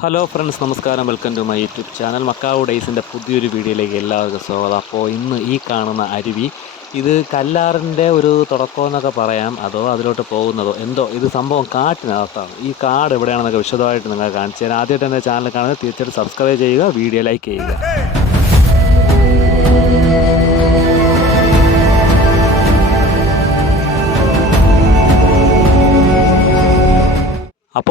Hello friends നമസ്കാരം. Welcome to my YouTube channel. Macaw ഡേയ്സിന്റെ പുതിയൊരു വീഡിയോയിലേക്ക് എല്ലാവർക്കും സ്വാഗതം. അപ്പോൾ ഇന്ന് ഈ കാണുന്ന അരുവി ഇത് കല്ലാറിന്റെ ഒരു തുടക്കമെന്നൊക്കെ പറയാം. അതോ അതിലോട്ട് പോകുന്നതോ? എന്തോ? ഇത് സംഭവം കാട്ടിനകത്താണ്. ഈ കാട് എവിടെയാണെന്നൊക്കെ വിശദമായിട്ട് നിങ്ങൾ കാണിച്ചു തരാം. ആദ്യമായിട്ട് എന്റെ ചാനൽ കാണുന്നത് തീർച്ചയായിട്ടും സബ്സ്ക്രൈബ് ചെയ്യുക വീഡിയോ ലൈക്ക് ചെയ്യുക.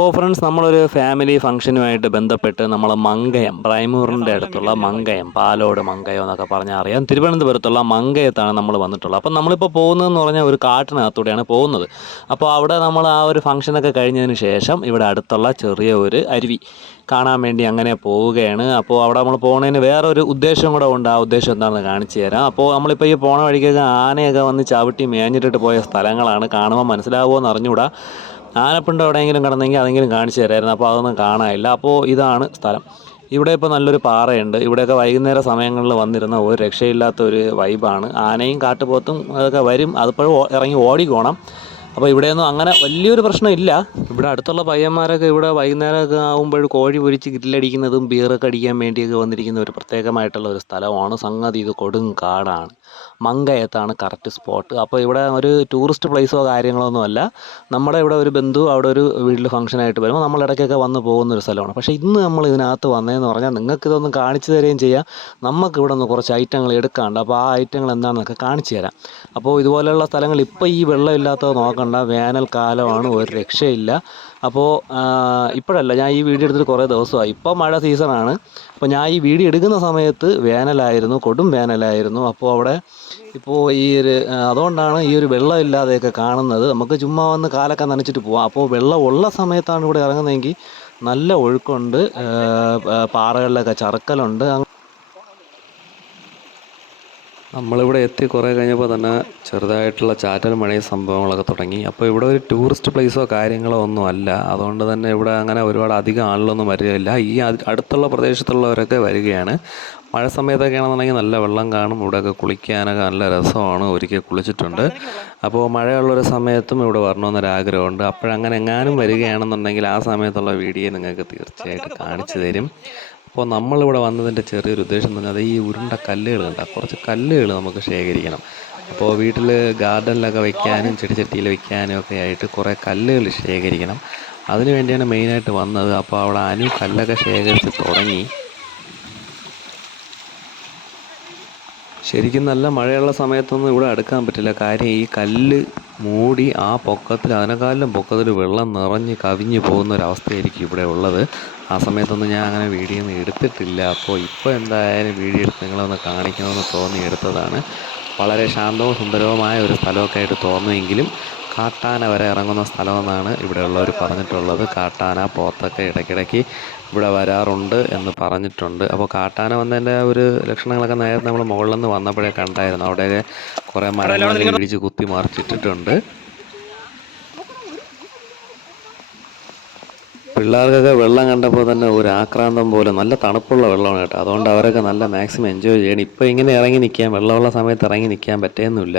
അപ്പോൾ ഫ്രണ്ട്സ് നമ്മളൊരു ഫാമിലി ഫംഗ്ഷനുമായിട്ട് ബന്ധപ്പെട്ട് നമ്മൾ മങ്കയം പ്രൈമൂറിന്റെ അടുത്തുള്ള മങ്കയം പാലോട് മങ്കയം എന്നൊക്കെ പറഞ്ഞാൽ അറിയാം. തിരുവനന്തപുരത്തുള്ള മങ്കയത്താണ് നമ്മൾ വന്നിട്ടുള്ളത്. അപ്പം നമ്മളിപ്പോൾ പോകുന്നതെന്ന് പറഞ്ഞാൽ ഒരു കാട്ടിനകത്തൂടെയാണ് പോകുന്നത്. അപ്പോൾ അവിടെ നമ്മൾ ആ ഒരു ഫംഗ്ഷനൊക്കെ കഴിഞ്ഞതിന് ശേഷം ഇവിടെ അടുത്തുള്ള ചെറിയ ഒരു അരുവി കാണാൻ വേണ്ടി അങ്ങനെ പോവുകയാണ്. അപ്പോൾ അവിടെ നമ്മൾ പോകുന്നതിന് വേറൊരു ഉദ്ദേശം കൂടെ ഉണ്ട്. ആ ഉദ്ദേശം എന്താണെന്ന് കാണിച്ചു തരാം. അപ്പോൾ നമ്മളിപ്പോൾ ഈ പോണ വഴിക്കൊക്കെ ആനയൊക്കെ വന്ന് ചവിട്ടി മേഞ്ഞിട്ടിട്ട് പോയ സ്ഥലങ്ങളാണ്. കാണുമ്പോൾ മനസ്സിലാവുമോ എന്ന് അറിഞ്ഞുകൂടാ. ആനപ്പിണ്ടം എവിടെയെങ്കിലും കിടന്നെങ്കിൽ അതെങ്കിലും കാണിച്ചു തരായിരുന്നു. അപ്പോൾ അതൊന്നും കാണാനില്ല. അപ്പോൾ ഇതാണ് സ്ഥലം. ഇവിടെ ഇപ്പോൾ നല്ലൊരു പാറയുണ്ട്. ഇവിടെയൊക്കെ വൈകുന്നേര സമയങ്ങളിൽ വന്നിരുന്ന ഒരു രക്ഷയില്ലാത്ത ഒരു വൈബാണ് ആനയും കാട്ടുപോത്തും അതൊക്കെ വരും. അതിപ്പോഴും ഇറങ്ങി ഓടിക്കോണം. അപ്പോൾ ഇവിടെയൊന്നും അങ്ങനെ വലിയൊരു പ്രശ്നമില്ല. ഇവിടെ അടുത്തുള്ള പയ്യന്മാരൊക്കെ ഇവിടെ വൈകുന്നേരമൊക്കെ ആകുമ്പോൾ കോഴി പൊരിച്ച് ഗ്രില്ലടിക്കുന്നതും ബിയറൊക്കെ അടിക്കാൻ വേണ്ടിയൊക്കെ വന്നിരിക്കുന്ന ഒരു പ്രത്യേകമായിട്ടുള്ള ഒരു സ്ഥലമാണ്. സംഗതി ഇത് കൊടും കാടാണ്. മങ്കയത്താണ് കറക്റ്റ് സ്പോട്ട് അപ്പോൾ ഇവിടെ ഒരു ടൂറിസ്റ്റ് പ്ലേസോ കാര്യങ്ങളോ ഒന്നുമല്ല നമ്മുടെ ഇവിടെ ഒരു ബന്ധു അവിടെ ഒരു വീട്ടിൽ ഫംഗ്ഷനായിട്ട് വരുമ്പോൾ നമ്മൾ ഇടയ്ക്കൊക്കെ വന്ന് പോകുന്ന ഒരു സ്ഥലമാണ്. പക്ഷേ ഇന്ന് നമ്മൾ ഇതിനകത്ത് വന്നതെന്ന് പറഞ്ഞാൽ നിങ്ങൾക്ക് ഇതൊന്ന് കാണിച്ചു തരികയും ചെയ്യാം. നമുക്ക് ഇവിടെ നിന്ന് കുറച്ച് ഐറ്റങ്ങൾ എടുക്കാണ്ട്. അപ്പോൾ ആ ഐറ്റങ്ങൾ എന്താണെന്നൊക്കെ കാണിച്ചു തരാം. അപ്പോൾ ഇതുപോലെയുള്ള സ്ഥലങ്ങൾ ഇപ്പോൾ ഈ വെള്ളമില്ലാത്തത് നോക്കണ്ട വേനൽക്കാലമാണ് ഒരു രക്ഷയില്ല. അപ്പോൾ ഇപ്പോഴല്ല ഞാൻ ഈ വീഡിയോ എടുത്തിട്ട് കുറേ ദിവസമായി. ഇപ്പോൾ മഴ സീസണാണ്. അപ്പോൾ ഞാൻ ഈ വീഡിയോ എടുക്കുന്ന സമയത്ത് വേനലായിരുന്നു കൊടും വേനലായിരുന്നു. അപ്പോൾ അവിടെ ഇപ്പോൾ ഈ ഒരു അതുകൊണ്ടാണ് ഈ ഒരു വെള്ളമില്ലാതെയൊക്കെ കാണുന്നത്. നമുക്ക് ചുമ്മാ വന്ന് കാലൊക്കെ നനച്ചിട്ട് പോവാം. അപ്പോൾ വെള്ളം ഉള്ള സമയത്താണ് ഇവിടെ ഇറങ്ങുന്നതെങ്കിൽ നല്ല ഒഴുക്കുണ്ട്. പാറകളിലൊക്കെ ചറുക്കലുണ്ട്. നമ്മളിവിടെ എത്തി കുറേ കഴിഞ്ഞപ്പോൾ തന്നെ ചെറുതായിട്ടുള്ള ചാറ്റൽ മഴയും സംഭവങ്ങളൊക്കെ തുടങ്ങി. അപ്പോൾ ഇവിടെ ഒരു ടൂറിസ്റ്റ് പ്ലേസോ കാര്യങ്ങളോ ഒന്നും അല്ല. അതുകൊണ്ട് തന്നെ ഇവിടെ അങ്ങനെ ഒരുപാട് അധികം ആളുകളൊന്നും വരികയില്ല. ഈ അടുത്തുള്ള പ്രദേശത്തുള്ളവരൊക്കെ വരികയാണ്. മഴ സമയത്തൊക്കെ ആണെന്നുണ്ടെങ്കിൽ നല്ല വെള്ളം കാണും. ഇവിടെയൊക്കെ കുളിക്കാനൊക്കെ നല്ല രസമാണ്. ഒരിക്കൽ കുളിച്ചിട്ടുണ്ട്. അപ്പോൾ മഴയുള്ളൊരു സമയത്തും ഇവിടെ വരണമെന്നൊരാഗ്രഹമുണ്ട്. അപ്പോഴങ്ങനെ എങ്ങാനും വരികയാണെന്നുണ്ടെങ്കിൽ ആ സമയത്തുള്ള വീഡിയോ നിങ്ങൾക്ക് തീർച്ചയായിട്ടും കാണിച്ചു തരും. അപ്പോൾ നമ്മളിവിടെ വന്നതിന്റെ ചെറിയൊരു ഉദ്ദേശം എന്ന് പറഞ്ഞാൽ ഈ ഉരുണ്ട കല്ലുകൾ കണ്ട കുറച്ച് കല്ലുകൾ നമുക്ക് ശേഖരിക്കണം. അപ്പോൾ വീട്ടിൽ ഗാർഡനിലൊക്കെ വെക്കാനും ചെടിച്ചട്ടിയിൽ വെക്കാനും ഒക്കെ ആയിട്ട് കുറേ കല്ലുകൾ ശേഖരിക്കണം. അതിനു വേണ്ടിയാണ് മെയിനായിട്ട് വന്നത്. അപ്പോൾ അവിടെ അനു കല്ലൊക്കെ ശേഖരിച്ച് തുടങ്ങി. ശരിക്കും നല്ല മഴയുള്ള സമയത്തൊന്നും ഇവിടെ അടുക്കാൻ പറ്റില്ല. കാര്യം ഈ കല്ല് മൂടി ആ പൊക്കത്തിൽ അതിനെക്കാളിലും പൊക്കത്തിൽ വെള്ളം നിറഞ്ഞ് കവിഞ്ഞ് പോകുന്ന ഒരവസ്ഥയായിരിക്കും ഇവിടെ ഉള്ളത്. ആ സമയത്തൊന്നും ഞാൻ അങ്ങനെ വീഡിയോ ഒന്നും എടുത്തിട്ടില്ല. അപ്പോൾ ഇപ്പോൾ എന്തായാലും വീഡിയോ എടുത്ത് നിങ്ങളൊന്ന് കാണിക്കണമെന്ന് തോന്നി എടുത്തതാണ്. വളരെ ശാന്തവും സുന്ദരവുമായ ഒരു സ്ഥലമൊക്കെ ആയിട്ട് തോന്നുമെങ്കിലും കാട്ടാന വരെ ഇറങ്ങുന്ന സ്ഥലമെന്നാണ് ഇവിടെയുള്ളവർ പറഞ്ഞിട്ടുള്ളത്. കാട്ടാന പോത്തൊക്കെ ഇടയ്ക്കിടയ്ക്ക് ഇവിടെ വരാറുണ്ട് എന്ന് പറഞ്ഞിട്ടുണ്ട്. അപ്പോൾ കാട്ടാന വന്നതിന്റെ ഒരു ലക്ഷണങ്ങളൊക്കെ നേരത്തെ നമ്മൾ മുകളിൽ നിന്ന് വന്നപ്പോഴേ കണ്ടായിരുന്നു. അവിടെ കുറേ മരങ്ങളൊക്കെ ഇടിച്ച് കുത്തി മറിച്ചിട്ടിട്ടുണ്ട്. പിള്ളേർക്കൊക്കെ വെള്ളം കണ്ടപ്പോൾ തന്നെ ഒരു ആക്രാന്തം പോലെ നല്ല തണുപ്പുള്ള വെള്ളമാണ് കേട്ടോ. അതുകൊണ്ട് അവരൊക്കെ നല്ല മാക്സിമം എൻജോയ് ചെയ്യണം. ഇപ്പോൾ ഇങ്ങനെ ഇറങ്ങി നിൽക്കാൻ വെള്ളമുള്ള സമയത്ത് ഇറങ്ങി നിൽക്കാൻ പറ്റുന്നില്ല.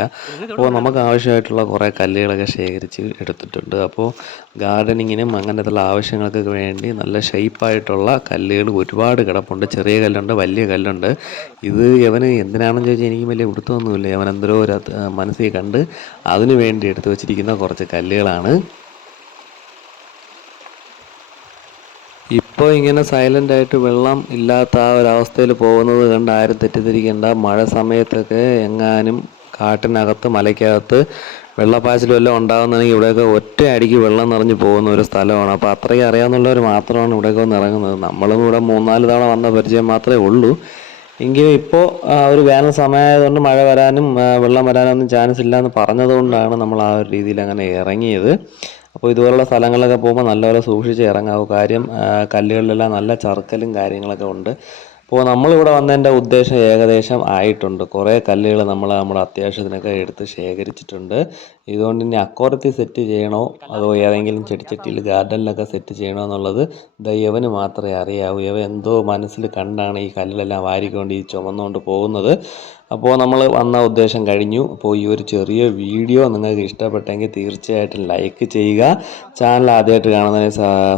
അപ്പോൾ നമുക്ക് ആവശ്യമായിട്ടുള്ള കുറേ കല്ലുകളൊക്കെ ശേഖരിച്ച് എടുത്തിട്ടുണ്ട്. അപ്പോൾ ഗാർഡനിങ്ങിനും അങ്ങനത്തുള്ള ആവശ്യങ്ങൾക്കൊക്കെ വേണ്ടി നല്ല ഷെയ്പ്പായിട്ടുള്ള കല്ലുകൾ ഒരുപാട് കിടപ്പുണ്ട്. ചെറിയ കല്ലുണ്ട് വലിയ കല്ലുണ്ട്. ഇത് യവന് എന്തിനാണെന്ന് ചോദിച്ചാൽ എനിക്ക് വലിയ പിടുത്തമൊന്നുമില്ല. യവൻ എന്തോ ഒരു മനസ്സിൽ കണ്ട് അതിനു വേണ്ടി എടുത്തു വെച്ചിരിക്കുന്ന കുറച്ച് കല്ലുകളാണ്. ഇപ്പോൾ ഇങ്ങനെ സൈലന്റ് ആയിട്ട് വെള്ളം ഇല്ലാത്ത ആ ഒരവസ്ഥയിൽ പോകുന്നത് കണ്ട് ആരും തെറ്റിദ്ധരിക്കേണ്ട. മഴ സമയത്തൊക്കെ എങ്ങാനും കാട്ടിനകത്ത് മലയ്ക്കകത്ത് വെള്ളപ്പാച്ചിലും എല്ലാം ഉണ്ടാകുന്നതെങ്കിൽ ഇവിടെയൊക്കെ ഒറ്റ അടിക്ക് വെള്ളം നിറഞ്ഞു പോകുന്ന ഒരു സ്ഥലമാണ്. അപ്പോൾ അത്രയും അറിയാവുന്നവർ മാത്രമാണ് ഇവിടെയൊക്കെ വന്ന് ഇറങ്ങുന്നത്. നമ്മളും ഇവിടെ മൂന്നാൽ തവണ വന്ന പരിചയം മാത്രമേ ഉള്ളൂ. എങ്കിലും ഇപ്പോൾ ഒരു വേനൽ സമയമായതുകൊണ്ട് മഴ വരാനും വെള്ളം വരാനൊന്നും ചാൻസ് ഇല്ല എന്ന് പറഞ്ഞതുകൊണ്ടാണ് നമ്മൾ ആ ഒരു രീതിയിൽ അങ്ങനെ ഇറങ്ങിയത്. അപ്പോൾ ഇതുപോലുള്ള സ്ഥലങ്ങളിലൊക്കെ പോകുമ്പോൾ നല്ലപോലെ സൂക്ഷിച്ച് ഇറങ്ങാവൂ. കാര്യം കല്ലുകളിലെല്ലാം നല്ല ചറുക്കലും കാര്യങ്ങളൊക്കെ ഉണ്ട്. അപ്പോൾ നമ്മളിവിടെ വന്നതിന്റെ ഉദ്ദേശം ഏകദേശം ആയിട്ടുണ്ട്. കുറേ കല്ലുകൾ നമ്മൾ നമ്മുടെ അത്യാവശ്യത്തിനൊക്കെ എടുത്ത് ശേഖരിച്ചിട്ടുണ്ട്. ഇതുകൊണ്ട് ഇനി അക്കോറത്തിൽ സെറ്റ് ചെയ്യണോ? അതോ ഏതെങ്കിലും ചെടിച്ചട്ടിയിൽ ഗാർഡനിലൊക്കെ സെറ്റ് ചെയ്യണോ എന്നുള്ളത് ദൈവന് മാത്രമേ അറിയാവൂ. ഇവ എന്തോ മനസ്സിൽ കണ്ടാണ് ഈ കല്ലിലെല്ലാം വാരിക്കൊണ്ട് ഈ ചുമന്നുകൊണ്ട് പോകുന്നത്. അപ്പോൾ നമ്മൾ വന്ന ഉദ്ദേശം കഴിഞ്ഞു. അപ്പോൾ ഈ ഒരു ചെറിയ വീഡിയോ നിങ്ങൾക്ക് ഇഷ്ടപ്പെട്ടെങ്കിൽ തീർച്ചയായിട്ടും ലൈക്ക് ചെയ്യുക. ചാനൽ ആദ്യമായിട്ട് കാണുന്നതിനെ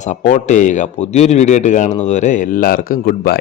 സപ്പോർട്ട് ചെയ്യുക. പുതിയൊരു വീഡിയോ ആയിട്ട് കാണുന്നത് വരെ എല്ലാവർക്കും ഗുഡ് ബൈ.